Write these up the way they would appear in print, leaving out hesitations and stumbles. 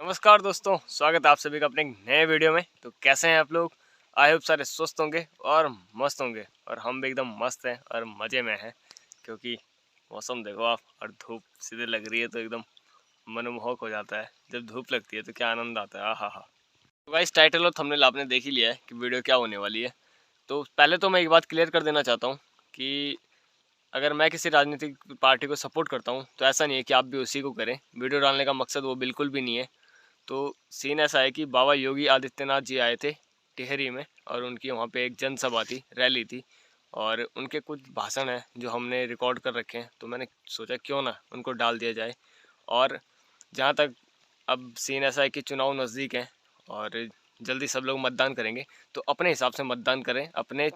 नमस्कार दोस्तों, स्वागत है आप सभी का अपने एक नए वीडियो में। तो कैसे हैं आप लोग? आई होप सारे स्वस्थ होंगे और मस्त होंगे। और हम भी एकदम मस्त हैं और मज़े में हैं, क्योंकि मौसम देखो आप, और धूप सीधे लग रही है तो एकदम मनमोहक हो जाता है। जब धूप लगती है तो क्या आनंद आता है, आहा हा। तो गाइस, टाइटल और थंबनेल आपने देख ही लिया है कि वीडियो क्या होने वाली है। तो पहले तो मैं एक बात क्लियर कर देना चाहता हूँ कि अगर मैं किसी राजनीतिक पार्टी को सपोर्ट करता हूँ तो ऐसा नहीं है कि आप भी उसी को करें। वीडियो डालने का मकसद वो बिल्कुल भी नहीं है। तो सीन ऐसा है कि बाबा योगी आदित्यनाथ जी आए थे टिहरी में, और उनकी वहाँ पे एक जनसभा थी, रैली थी, और उनके कुछ भाषण हैं जो हमने रिकॉर्ड कर रखे हैं। तो मैंने सोचा क्यों ना उनको डाल दिया जाए। और जहाँ तक अब सीन ऐसा है कि चुनाव नज़दीक हैं और जल्दी सब लोग मतदान करेंगे, तो अपने हिसाब से मतदान करें। अपने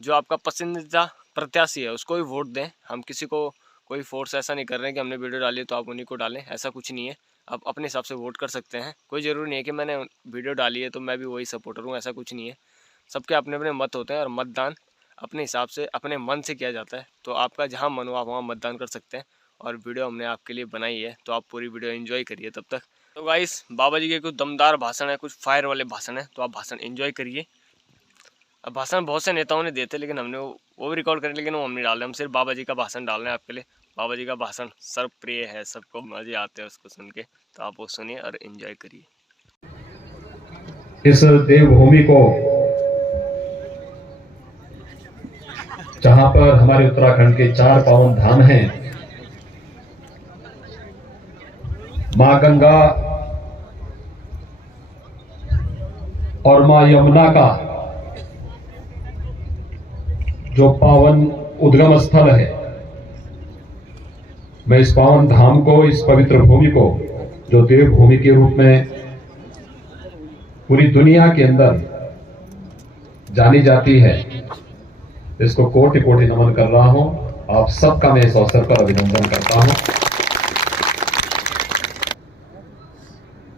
जो आपका पसंदीदा प्रत्याशी है उसको ही वोट दें। हम किसी को कोई फोर्स ऐसा नहीं कर रहे हैं कि हमने वीडियो डाली तो आप उन्हीं को डालें, ऐसा कुछ नहीं है। आप अपने हिसाब से वोट कर सकते हैं। कोई ज़रूरी नहीं है कि मैंने वीडियो डाली है तो मैं भी वही सपोर्टर हूँ, ऐसा कुछ नहीं है। सबके अपने अपने मत होते हैं और मतदान अपने हिसाब से अपने मन से किया जाता है। तो आपका जहाँ मन हो आप वहाँ मतदान कर सकते हैं। और वीडियो हमने आपके लिए बनाई है तो आप पूरी वीडियो एंजॉय करिए तब तक। तो गाइस, बाबा जी के कुछ दमदार भाषण है, कुछ फायर वाले भाषण है, तो आप भाषण एंजॉय करिए। अब भाषण बहुत से नेताओं ने देते, लेकिन हमने वो भी रिकॉर्ड करें, लेकिन वो हम नहीं डाल रहे। हम सिर्फ बाबा जी का भाषण डाल रहे हैं आपके लिए। बाबा जी का भाषण सर्वप्रिय है, सबको मजे आते हैं उसको सुन के। तो आप वो सुनिए और एंजॉय करिए। इस देवभूमि को, जहां पर हमारे उत्तराखंड के 4 पावन धाम हैं, मां गंगा और मां यमुना का जो पावन उद्गम स्थल है, मैं इस पावन धाम को, इस पवित्र भूमि को, जो देवभूमि के रूप में पूरी दुनिया के अंदर जानी जाती है, इसको कोटि कोटि नमन कर रहा हूं। आप सबका मैं इस अवसर पर अभिनंदन करता हूं।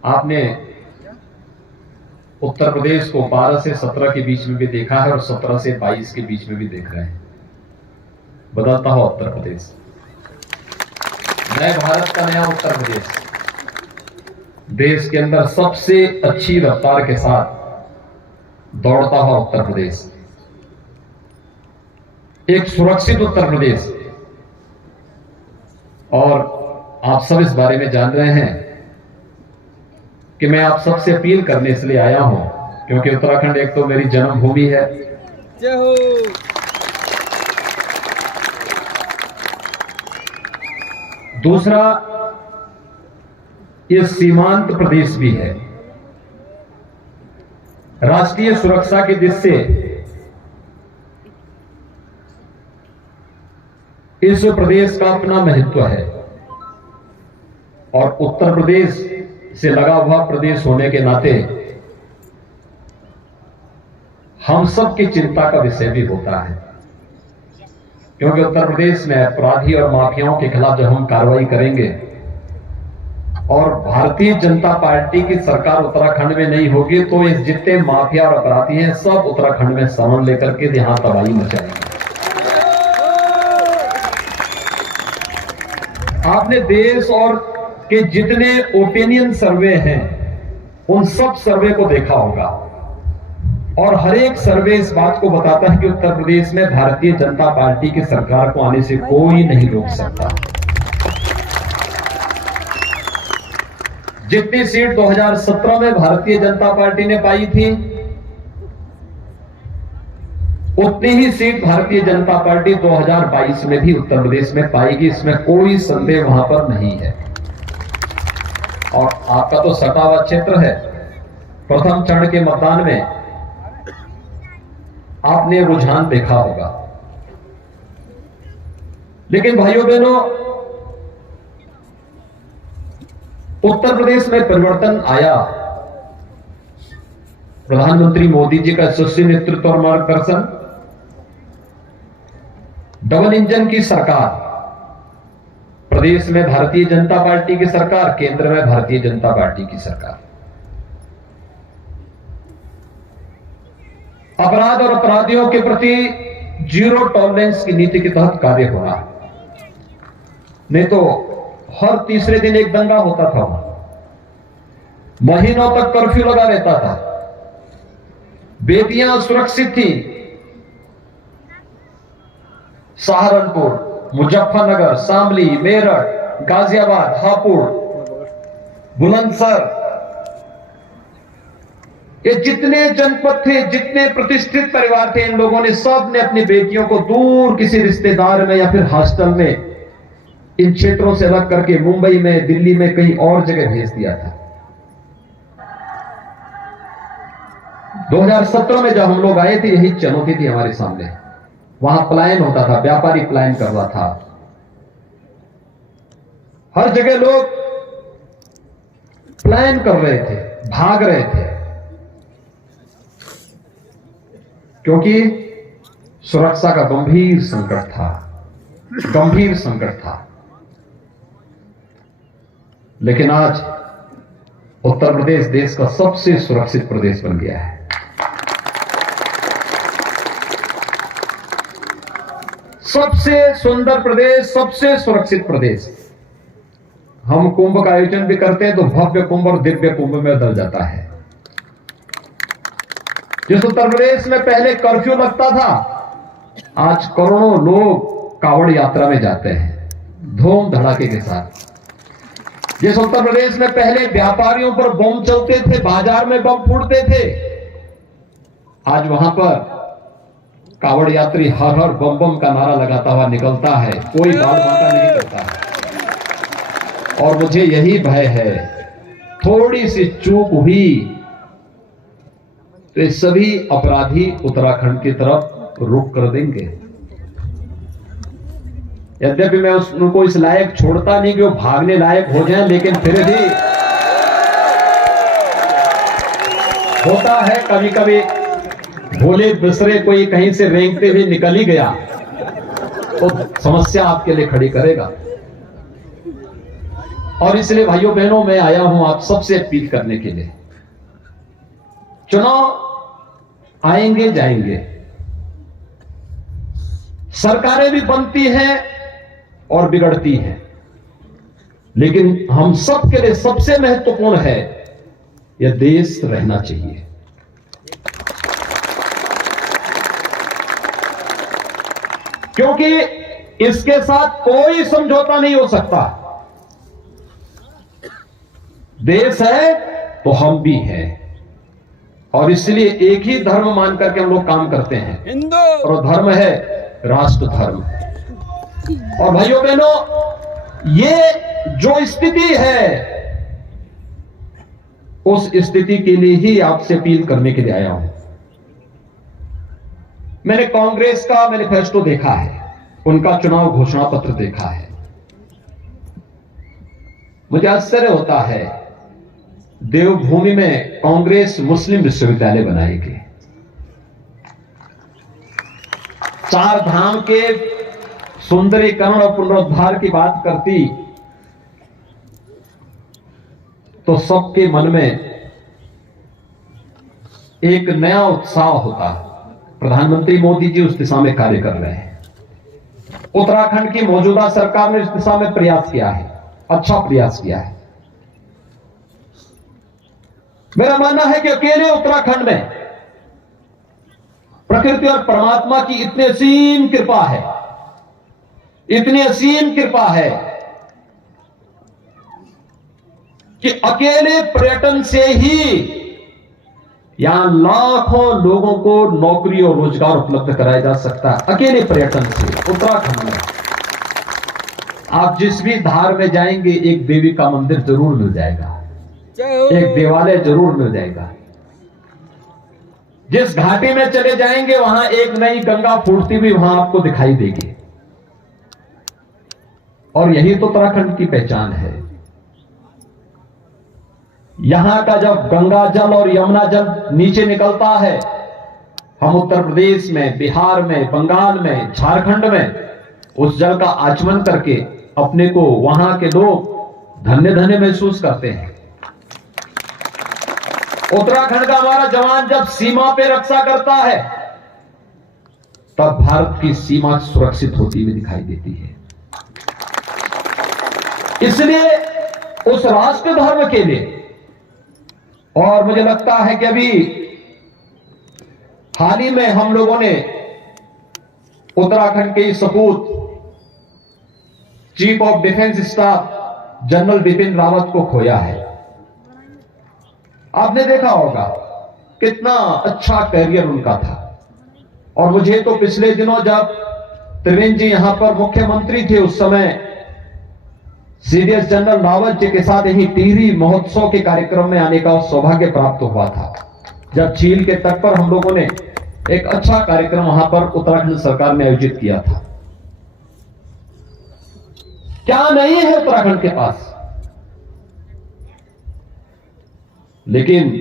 आपने उत्तर प्रदेश को 12 से 17 के बीच में भी देखा है और 17 से 22 के बीच में भी देख रहे हैं। बदलता हुआ उत्तर प्रदेश, नए भारत का नया उत्तर प्रदेश, देश के अंदर सबसे अच्छी रफ्तार के साथ दौड़ता हुआ उत्तर प्रदेश, एक सुरक्षित उत्तर प्रदेश। और आप सब इस बारे में जान रहे हैं कि मैं आप सबसे अपील करने इसलिए आया हूं क्योंकि उत्तराखंड एक तो मेरी जन्मभूमि है, जय हो। दूसरा ये सीमांत प्रदेश भी है। राष्ट्रीय सुरक्षा की दृष्टि से इस प्रदेश का अपना महत्व है, और उत्तर प्रदेश से लगा हुआ प्रदेश होने के नाते हम सब की चिंता का विषय भी होता है, क्योंकि उत्तर प्रदेश में अपराधी और माफियाओं के खिलाफ जब हम कार्रवाई करेंगे और भारतीय जनता पार्टी की सरकार उत्तराखंड में नहीं होगी, तो इस जितने माफिया और अपराधी हैं सब उत्तराखंड में शरण लेकर के यहां तबाही मचाएंगे। आपने देश और के जितने ओपिनियन सर्वे हैं उन सब सर्वे को देखा होगा, और हर एक सर्वे इस बात को बताता है कि उत्तर प्रदेश में भारतीय जनता पार्टी की सरकार को आने से कोई नहीं रोक सकता। जितनी सीट 2017 में भारतीय जनता पार्टी ने पाई थी, उतनी ही सीट भारतीय जनता पार्टी 2022 में भी उत्तर प्रदेश में पाएगी, इसमें कोई संदेह वहां पर नहीं है। और आपका तो सटा हुआ क्षेत्र है। प्रथम चरण के मतदान में आपने रुझान देखा होगा, लेकिन भाइयों बहनों, उत्तर प्रदेश में परिवर्तन आया। प्रधानमंत्री मोदी जी का यशस्वी नेतृत्व और मार्गदर्शन, डबल इंजन की सरकार, प्रदेश में भारतीय जनता पार्टी की सरकार, केंद्र में भारतीय जनता पार्टी की सरकार। अपराध और अपराधियों के प्रति जीरो टॉलरेंस की नीति के तहत कार्य हो रहा है। नहीं तो हर तीसरे दिन एक दंगा होता था। महीनों तक कर्फ्यू लगा रहता था, बेटियां सुरक्षित थी। सहारनपुर, मुजफ्फरनगर, शामली, मेरठ, गाजियाबाद, हापुड़, बुलंदशहर, ये जितने जनपद थे, जितने प्रतिष्ठित परिवार थे, इन लोगों ने सब ने अपनी बेटियों को दूर किसी रिश्तेदार में या फिर हॉस्टल में इन क्षेत्रों से अलग करके मुंबई में, दिल्ली में, कहीं और जगह भेज दिया था। 2017 में जब हम लोग आए थे, यही चुनौती थी हमारे सामने। वहां पलायन होता था, व्यापारी पलायन कर रहा था, हर जगह लोग पलायन कर रहे थे, भाग रहे थे, क्योंकि सुरक्षा का गंभीर संकट था, गंभीर संकट था। लेकिन आज उत्तर प्रदेश देश का सबसे सुरक्षित प्रदेश बन गया है। सबसे सुंदर प्रदेश, सबसे सुरक्षित प्रदेश। हम कुंभ का आयोजन भी करते हैं तो भव्य कुंभ और दिव्य कुंभ में बदल जाता है। जिस उत्तर प्रदेश में पहले कर्फ्यू लगता था, आज करोड़ों लोग कांवड़ यात्रा में जाते हैं धूम धड़ाके के साथ। जिस उत्तर प्रदेश में पहले व्यापारियों पर बम चलते थे, बाजार में बम फूटते थे, आज वहां पर कांवड़ यात्री हर हर बम बम का नारा लगाता हुआ निकलता है, कोई बाल बांका नहीं करता है। और मुझे यही भय है, थोड़ी सी चूक हुई तो ये सभी अपराधी उत्तराखंड की तरफ रुख कर देंगे। यद्यपि मैं उनको इस लायक छोड़ता नहीं कि वो भागने लायक हो जाएं, लेकिन फिर भी होता है कभी कभी भोले बिसरे कोई कहीं से रेंगते हुए निकल ही गया तो समस्या आपके लिए खड़ी करेगा। और इसलिए भाइयों बहनों, मैं आया हूं आप सबसे अपील करने के लिए। चुनाव आएंगे जाएंगे, सरकारें भी बनती हैं और बिगड़ती हैं, लेकिन हम सब के लिए सबसे महत्वपूर्ण है यह देश रहना चाहिए। क्योंकि इसके साथ कोई समझौता नहीं हो सकता। देश है तो हम भी हैं, और इसलिए एक ही धर्म मान करके हम लोग काम करते हैं, और वो धर्म है राष्ट्र धर्म। और भाइयों बहनों, ये जो स्थिति है, उस स्थिति के लिए ही आपसे अपील करने के लिए आया हूं। मैंने कांग्रेस का मैनिफेस्टो देखा है, उनका चुनाव घोषणा पत्र देखा है। मुझे आश्चर्य होता है, देवभूमि में कांग्रेस मुस्लिम विश्वविद्यालय बनाएगी, चार धाम के सुंदरीकरण और पुनरुद्धार की बात करती तो सबके मन में एक नया उत्साह होता। प्रधानमंत्री मोदी जी उस दिशा में कार्य कर रहे हैं। उत्तराखंड की मौजूदा सरकार ने इस दिशा में प्रयास किया है, अच्छा प्रयास किया है। मेरा मानना है कि अकेले उत्तराखंड में प्रकृति और परमात्मा की इतनी असीम कृपा है, इतनी असीम कृपा है कि अकेले पर्यटन से ही यहां लाखों लोगों को नौकरी और रोजगार उपलब्ध कराया जा सकता है। अकेले पर्यटन से उत्तराखंड में आप जिस भी धार में जाएंगे, एक देवी का मंदिर जरूर मिल जाएगा, एक देवालय जरूर मिल जाएगा। जिस घाटी में चले जाएंगे, वहां एक नई गंगा फूटती हुई वहां आपको दिखाई देगी। और यही तो उत्तराखंड की पहचान है। यहां का जब गंगा जल और यमुना जल नीचे निकलता है, हम उत्तर प्रदेश में, बिहार में, बंगाल में, झारखंड में उस जल का आचमन करके अपने को वहां के लोग धन्य धन्य महसूस करते हैं। उत्तराखंड का हमारा जवान जब सीमा पे रक्षा करता है, तब भारत की सीमा सुरक्षित होती हुई दिखाई देती है। इसलिए उस राष्ट्र धर्म के लिए और मुझे लगता है कि अभी हाल ही में हम लोगों ने उत्तराखंड के सपूत chief of defence staff general Bipin Rawat को खोया है। आपने देखा होगा कितना अच्छा कैरियर उनका था। और मुझे तो पिछले दिनों जब त्रिवेंद्र जी यहां पर मुख्यमंत्री थे उस समय सीडीएस जनरल रावत जी के साथ यही टिहरी महोत्सव के कार्यक्रम में आने का सौभाग्य प्राप्त हुआ था, जब झील के तट पर हम लोगों ने एक अच्छा कार्यक्रम वहां पर उत्तराखंड सरकार ने आयोजित किया था। क्या नहीं है उत्तराखंड के पास, लेकिन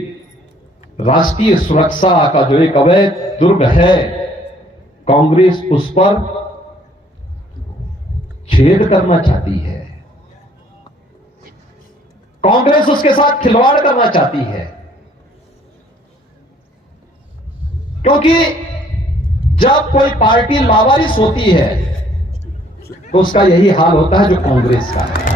राष्ट्रीय सुरक्षा का जो एक अवैध दुर्ग है, कांग्रेस उस पर छेद करना चाहती है। कांग्रेस उसके साथ खिलवाड़ करना चाहती है, क्योंकि जब कोई पार्टी लावारिस होती है तो उसका यही हाल होता है जो कांग्रेस का है।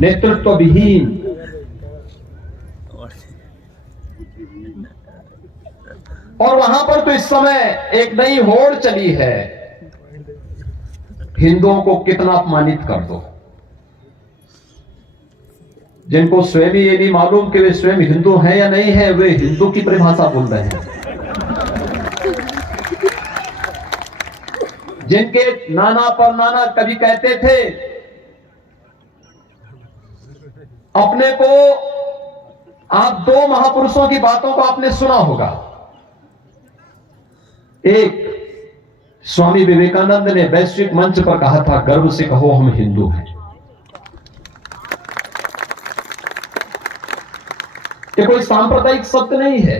नेतृत्व विहीन, और वहां पर तो इस समय एक नई होड़ चली है, हिंदुओं को कितना अपमानित कर दो। जिनको स्वयं ये नहीं मालूम कि वे स्वयं हिंदू हैं या नहीं है, वे हिंदू की परिभाषा बोल रहे हैं। जिनके नाना परनाना कभी कहते थे अपने को, आप दो महापुरुषों की बातों को आपने सुना होगा। एक स्वामी विवेकानंद ने वैश्विक मंच पर कहा था, गर्व से कहो हम हिंदू हैं। ये कोई सांप्रदायिक शब्द नहीं है,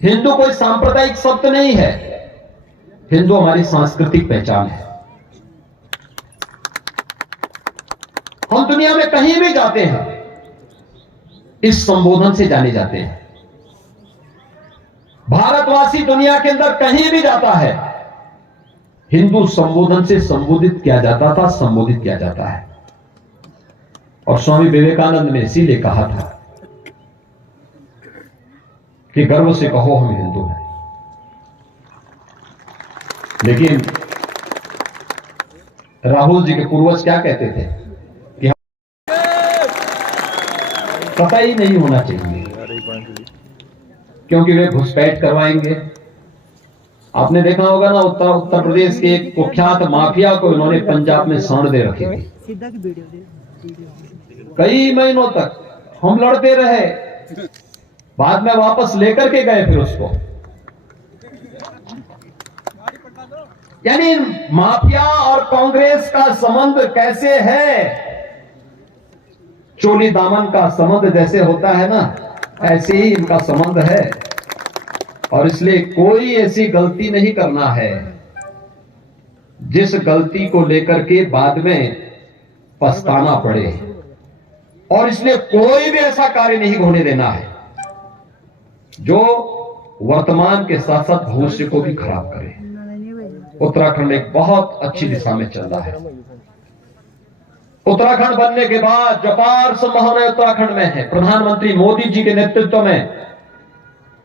हिंदू कोई सांप्रदायिक शब्द नहीं है, हिंदू हमारी सांस्कृतिक पहचान है। हम दुनिया में कहीं भी जाते हैं इस संबोधन से जाने जाते हैं। भारतवासी दुनिया के अंदर कहीं भी जाता है, हिंदू संबोधन से संबोधित किया जाता था, संबोधित किया जाता है। और स्वामी विवेकानंद ने इसीलिए कहा था कि गर्व से कहो हम हिंदू हैं। लेकिन राहुल जी के पूर्वज क्या कहते थे कि पता ही नहीं होना चाहिए, क्योंकि वे घुसपैठ करवाएंगे। आपने देखा होगा ना, उत्तर प्रदेश के एक कुख्यात माफिया को इन्होंने पंजाब में सांड दे रखी थी। कई महीनों तक हम लड़ते रहे, बाद में वापस लेकर के गए फिर उसको। यानी माफिया और कांग्रेस का संबंध कैसे है? चोली दामन का संबंध जैसे होता है ना, ऐसे ही इनका संबंध है। और इसलिए कोई ऐसी गलती नहीं करना है जिस गलती को लेकर के बाद में पछताना पड़े, और इसलिए कोई भी ऐसा कार्य नहीं होने देना है जो वर्तमान के साथ साथ भविष्य को भी खराब करे। उत्तराखंड एक बहुत अच्छी दिशा में चल रहा है। उत्तराखंड बनने के बाद जो अपार संभावना उत्तराखंड में है, प्रधानमंत्री मोदी जी के नेतृत्व में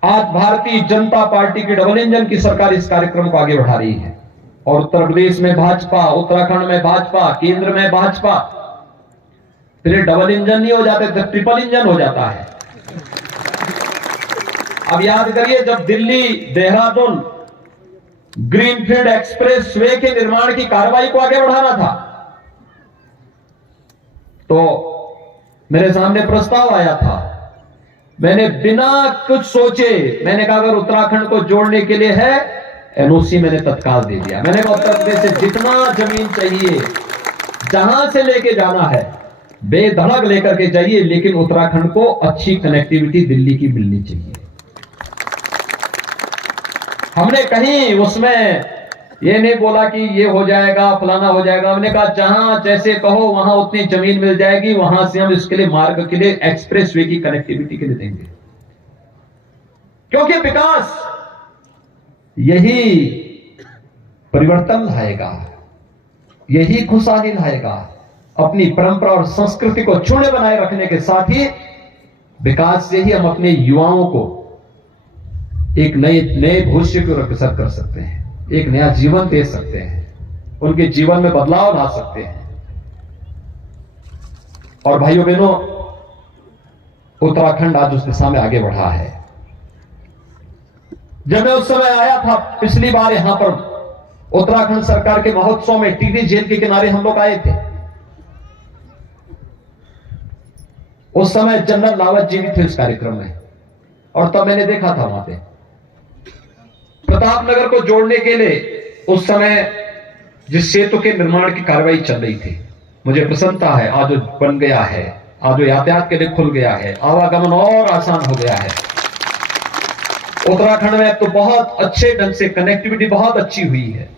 आज भारतीय जनता पार्टी की डबल इंजन की सरकार इस कार्यक्रम को आगे बढ़ा रही है। और उत्तर प्रदेश में भाजपा, उत्तराखंड में भाजपा, केंद्र में भाजपा, फिर डबल इंजन नहीं हो जाते तो ट्रिपल इंजन हो जाता है। अब याद करिए, जब Delhi Dehradun greenfield express way के निर्माण की कार्रवाई को आगे बढ़ाना था, तो मेरे सामने प्रस्ताव आया था। मैंने बिना कुछ सोचे मैंने कहा अगर उत्तराखंड को जोड़ने के लिए है, एनओसी मैंने तत्काल दे दिया। मैंने कहा उत्तर प्रदेश से जितना जमीन चाहिए, जहां से लेके जाना है बेधड़क लेकर के जाइए, लेकिन उत्तराखंड को अच्छी कनेक्टिविटी दिल्ली की मिलनी चाहिए। हमने कहीं उसमें ये नहीं बोला कि ये हो जाएगा फलाना हो जाएगा। हमने कहा जहां जैसे कहो वहां उतनी जमीन मिल जाएगी, वहां से हम इसके लिए मार्ग के लिए एक्सप्रेस वे की कनेक्टिविटी के लिए देंगे, क्योंकि विकास यही परिवर्तन लाएगा। यही खुशहाली लाएगा। अपनी परंपरा और संस्कृति को चूर्ण बनाए रखने के साथ ही विकास से ही हम अपने युवाओं को एक नए भविष्य को अग्रसर कर सकते हैं, एक नया जीवन दे सकते हैं, उनके जीवन में बदलाव ला सकते हैं। और भाइयों बहनों, उत्तराखंड आज उस दिशा में आगे बढ़ा है। जब मैं उस समय आया था पिछली बार यहां पर उत्तराखंड सरकार के महोत्सव में, टिहरी झील के किनारे हम लोग आए थे। उस समय जनरल रावत जी भी थे उस कार्यक्रम में, और तब मैंने देखा था वहां पे प्रतापनगर को जोड़ने के लिए उस समय जिस सेतु के निर्माण की कार्रवाई चल रही थी, मुझे प्रसन्नता है आज बन गया है, आज यातायात के लिए खुल गया है, आवागमन और आसान हो गया है। उत्तराखंड में तो बहुत अच्छे ढंग से कनेक्टिविटी बहुत अच्छी हुई है।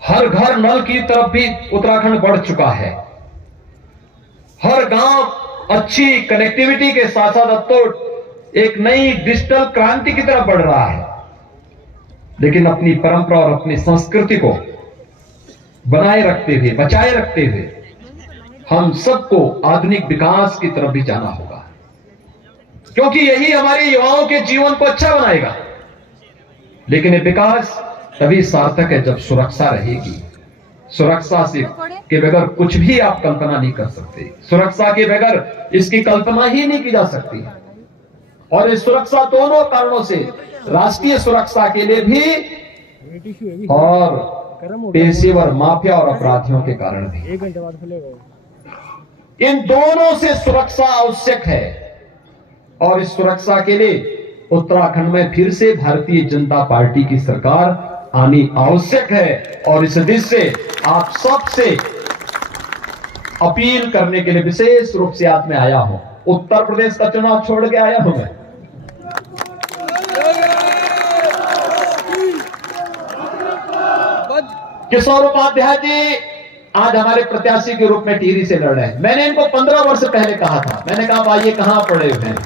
हर घर नल की तरफ भी उत्तराखंड बढ़ चुका है। हर गांव अच्छी कनेक्टिविटी के साथ साथ अब तो एक नई डिजिटल क्रांति की तरफ बढ़ रहा है। लेकिन अपनी परंपरा और अपनी संस्कृति को बनाए रखते हुए, बचाए रखते हुए हम सबको आधुनिक विकास की तरफ भी जाना होगा, क्योंकि यही हमारे युवाओं के जीवन को अच्छा बनाएगा। लेकिन ये विकास तभी सार्थक है जब सुरक्षा रहेगी। सुरक्षा से के बगैर कुछ भी आप कल्पना नहीं कर सकते। सुरक्षा के बगैर इसकी कल्पना ही नहीं की जा सकती। और इस सुरक्षा दोनों कारणों से, राष्ट्रीय सुरक्षा के लिए भी और पेशेवर माफिया और अपराधियों के कारण भी, इन दोनों से सुरक्षा आवश्यक है। और इस सुरक्षा के लिए उत्तराखंड में फिर से भारतीय जनता पार्टी की सरकार आनी आवश्यक है। और इस दिशा से आप सबसे अपील करने के लिए विशेष रूप से आज मैं आया हूं। उत्तर प्रदेश का चुनाव छोड़ के आया हूं मैं। किशोर उपाध्याय जी आज हमारे प्रत्याशी के रूप में टिहरी से लड़ रहे हैं। मैंने इनको 15 वर्ष पहले कहा था, मैंने कहा भाई ये कहां पड़े हुए हैं।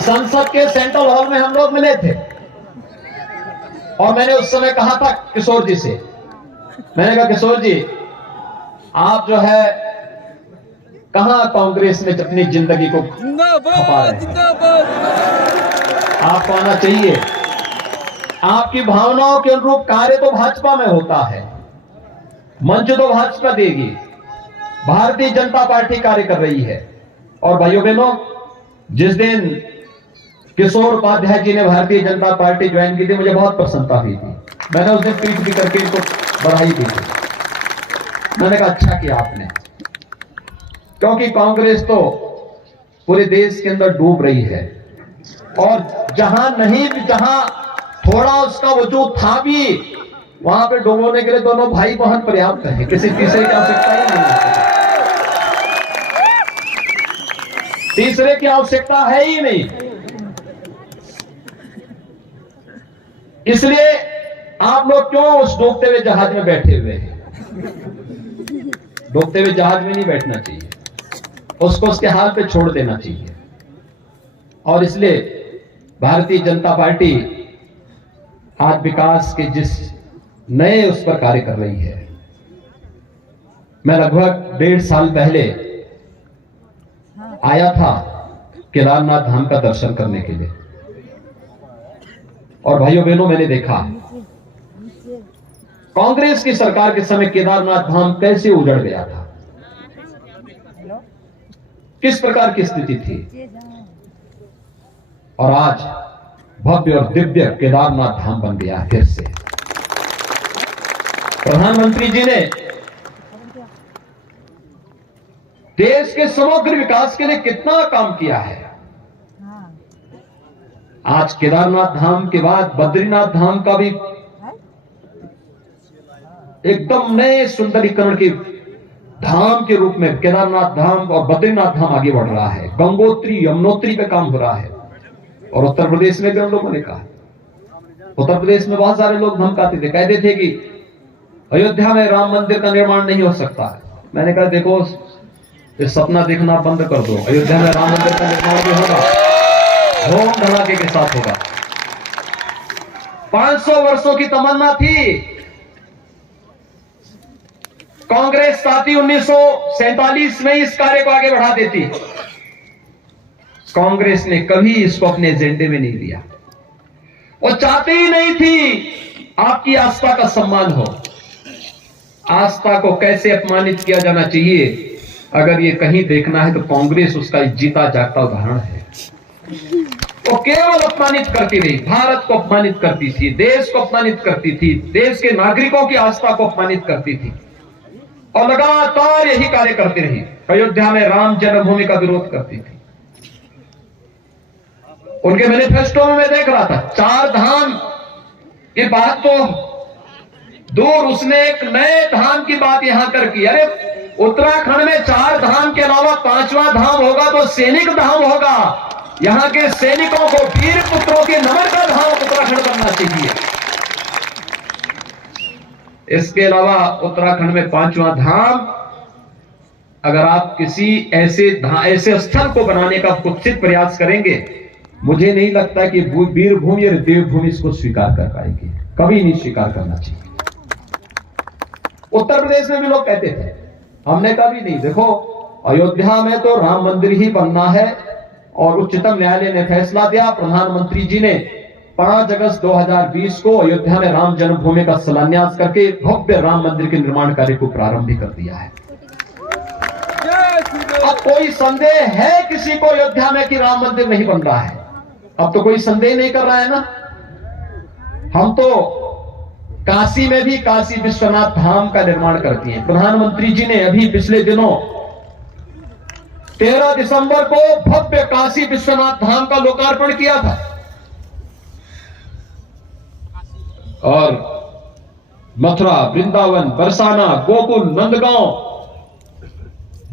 संसद के सेंट्रल हॉल में हम लोग मिले थे और मैंने उस समय कहा था किशोर जी से, मैंने कहा किशोर जी आप जो है कहां कांग्रेस में अपनी जिंदगी को खपा रहे हैं, आपको आना चाहिए। आपकी भावनाओं के अनुरूप कार्य तो भाजपा में होता है, मंच तो भाजपा देगी, भारतीय जनता पार्टी कार्य कर रही है। और भाइयों बहनों, जिस दिन किशोर उपाध्याय जी ने भारतीय जनता पार्टी ज्वाइन की थी, मुझे बहुत प्रसन्नता हुई थी। मैंने उस दिन ट्वीट भी करके इनको बधाई दी थी। मैंने कहा अच्छा किया आपने, क्योंकि कांग्रेस तो पूरे देश के अंदर डूब रही है और जहां थोड़ा उसका वजूद था भी, वहां पे डुबोने के लिए दोनों भाई बहन पर्याप्त है, किसी तीसरे की आवश्यकता ही नहीं है। तीसरे की आवश्यकता है ही नहीं। इसलिए आप लोग क्यों उस डूबते हुए जहाज में बैठे हुए हैं? डूबते हुए जहाज में नहीं बैठना चाहिए, उसको उसके हाल पे छोड़ देना चाहिए। और इसलिए भारतीय जनता पार्टी आज विकास के जिस नए उस पर कार्य कर रही है। मैं लगभग 1.5 साल पहले आया था केदारनाथ धाम का दर्शन करने के लिए, और भाइयों बहनों मैंने देखा कांग्रेस की सरकार के समय केदारनाथ धाम कैसे उजड़ गया था, किस प्रकार की स्थिति थी। और आज भव्य और दिव्य केदारनाथ धाम बन गया फिर से। प्रधानमंत्री जी ने देश के समग्र विकास के लिए कितना काम किया है। आज केदारनाथ धाम के बाद बद्रीनाथ धाम का भी एकदम नए सुंदरीकरण के धाम के रूप में केदारनाथ धाम और बद्रीनाथ धाम आगे बढ़ रहा है। गंगोत्री यमुनोत्री पे काम हो रहा है। और उत्तर प्रदेश में भी हम लोगों ने कहा, उत्तर प्रदेश में बहुत सारे लोग धमकाते थे, कहते थे कि अयोध्या में राम मंदिर का निर्माण नहीं हो सकता। मैंने कहा देखो, ये सपना देखना बंद कर दो, अयोध्या में राम मंदिर का निर्माण भी होगा, धूम धड़ाके के साथ होगा। 500 वर्षों की तमन्ना थी। कांग्रेस साथी 1947 में इस कार्य को आगे बढ़ा देती। कांग्रेस ने कभी इसको अपने एजेंडे में नहीं लिया। वो चाहती ही नहीं थी आपकी आस्था का सम्मान हो। आस्था को कैसे अपमानित किया जाना चाहिए, अगर ये कहीं देखना है तो कांग्रेस उसका जीता जागता उदाहरण है। वो केवल अपमानित करती रही, भारत को अपमानित करती थी, देश को अपमानित करती थी, देश के नागरिकों की आस्था को अपमानित करती थी और लगातार यही कार्य करती रही। अयोध्या में राम जन्मभूमि का विरोध करती थी। उनके मैनिफेस्टो में मैं देख रहा था 4 धाम की बात तो दूर, उसने एक नए धाम की बात यहां कर की। अरे उत्तराखंड में 4 धाम के अलावा 5वां धाम होगा तो सैनिक धाम होगा। यहां के सैनिकों को, वीर पुत्रों के नमन का धाम उत्तराखंड बनना चाहिए। इसके अलावा उत्तराखंड में 5वां धाम, अगर आप किसी ऐसे स्थल को बनाने का कुत्सित प्रयास करेंगे, मुझे नहीं लगता कि वीरभूमि और देवभूमि इसको स्वीकार कर पाएगी। कभी नहीं स्वीकार करना चाहिए। उत्तर प्रदेश में भी लोग कहते थे, हमने कभी नहीं। देखो अयोध्या में तो राम मंदिर ही बनना है और उच्चतम न्यायालय ने फैसला दिया। प्रधानमंत्री जी ने 5 अगस्त 2020 को अयोध्या में राम जन्मभूमि का शिलान्यास करके भव्य राम मंदिर के निर्माण कार्य को प्रारंभ भी कर दिया है। अब कोई संदेह है किसी को अयोध्या में कि राम मंदिर नहीं बन रहा है? अब तो कोई संदेह नहीं कर रहा है ना। हम तो काशी में भी काशी विश्वनाथ धाम का निर्माण करती हैं। प्रधानमंत्री जी ने अभी पिछले दिनों 13 दिसंबर को भव्य काशी विश्वनाथ धाम का लोकार्पण किया था। और मथुरा, वृंदावन, बरसाना, गोकुल, नंदगांव,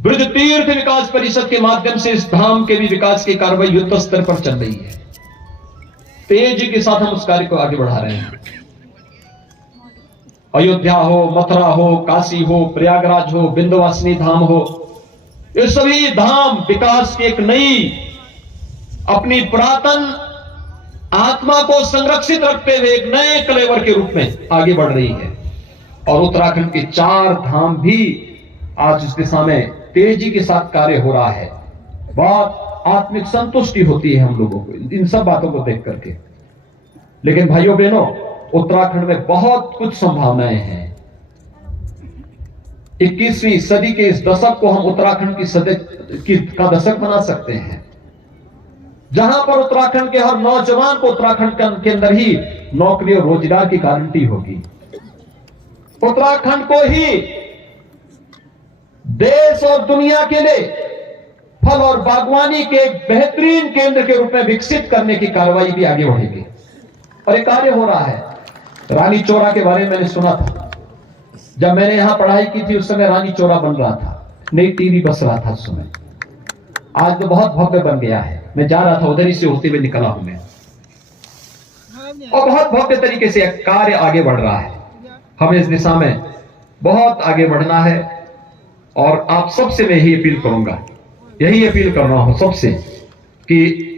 ब्रज तीर्थ विकास परिषद के माध्यम से इस धाम के भी विकास की कार्रवाई युद्ध स्तर पर चल रही है। तेजी के साथ हम उस कार्य को आगे बढ़ा रहे हैं। अयोध्या हो, मथुरा हो, काशी हो, प्रयागराज हो, विंध्यवासिनी धाम हो, ये सभी धाम विकास की एक नई, अपनी पुरातन आत्मा को संरक्षित रखते हुए एक नए कलेवर के रूप में आगे बढ़ रही है। और उत्तराखंड के 4 धाम भी आज इस दिशा में तेजी के साथ कार्य हो रहा है। बहुत आत्मिक संतुष्टि होती है हम लोगों को इन सब बातों को देख करके। लेकिन भाइयों बहनों, उत्तराखंड में बहुत कुछ संभावनाएं हैं। 21वीं सदी के इस दशक को हम उत्तराखंड का दशक बना सकते हैं, जहां पर उत्तराखंड के हर नौजवान को उत्तराखंड के अंदर ही नौकरी और रोजगार की गारंटी होगी। उत्तराखंड को ही देश और दुनिया के लिए फल और बागवानी के एक बेहतरीन केंद्र के रूप में विकसित करने की कार्रवाई भी आगे बढ़ेगी। और एक कार्य हो रहा है। रानी चोरा के बारे में मैंने सुना था। जब मैंने यहां पढ़ाई की थी उस समय रानी चोरा बन रहा था, नई टीवी बस रहा था उस समय। आज तो बहुत भव्य बन गया है। मैं जा रहा था, उधर ही से होते हुए निकला हूं मैं, और बहुत भव्य तरीके से कार्य आगे बढ़ रहा है। हमें इस दिशा में बहुत आगे बढ़ना है। और आप सबसे मैं यही अपील करूंगा, यही अपील कर रहा हूं सबसे कि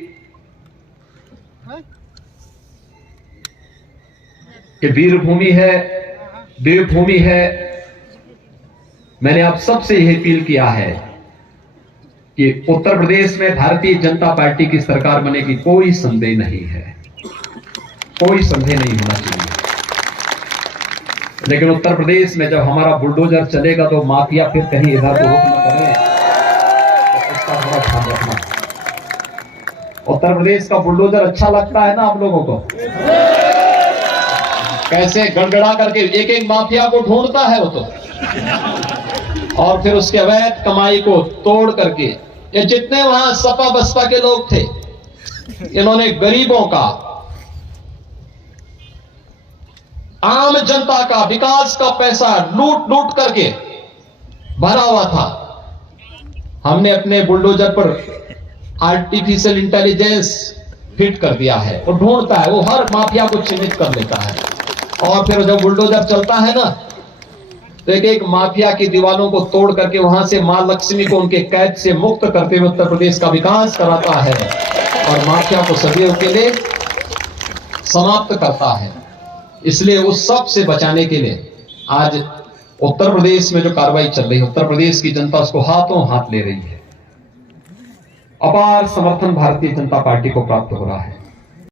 वीरभूमि है, देवभूमि है। मैंने आप सबसे यह अपील किया है कि उत्तर प्रदेश में भारतीय जनता पार्टी की सरकार बनेगी, कोई संदेह नहीं है, कोई संदेह नहीं होना चाहिए। लेकिन उत्तर प्रदेश में जब हमारा बुलडोजर चलेगा तो माफिया फिर कहीं इधर को रोक न करे, तो इसका थोड़ा ध्यान रखना। उत्तर प्रदेश का बुलडोजर अच्छा लगता है ना आप लोगों को? कैसे गड़गड़ा करके एक एक माफिया को ढूंढता है वो तो, और फिर उसके अवैध कमाई को तोड़ करके, ये जितने वहां सपा बसपा के लोग थे, इन्होंने गरीबों का, आम जनता का, विकास का पैसा लूट लूट करके भरा हुआ था। हमने अपने बुलडोजर पर आर्टिफिशियल इंटेलिजेंस फिट कर दिया है, वो ढूंढता है, वो हर माफिया को चिन्हित कर लेता है। और फिर जब बुलडोजर चलता है ना, तो एक एक माफिया की दीवारों को तोड़ करके वहां से मां लक्ष्मी को उनके कैद से मुक्त करते हुए उत्तर प्रदेश का विकास कराता है और माफिया को सदियों के लिए समाप्त करता है। इसलिए उस सब से बचाने के लिए आज उत्तर प्रदेश में जो कार्रवाई चल रही है, उत्तर प्रदेश की जनता उसको हाथों हाथ ले रही है। अपार समर्थन भारतीय जनता पार्टी को प्राप्त हो रहा है।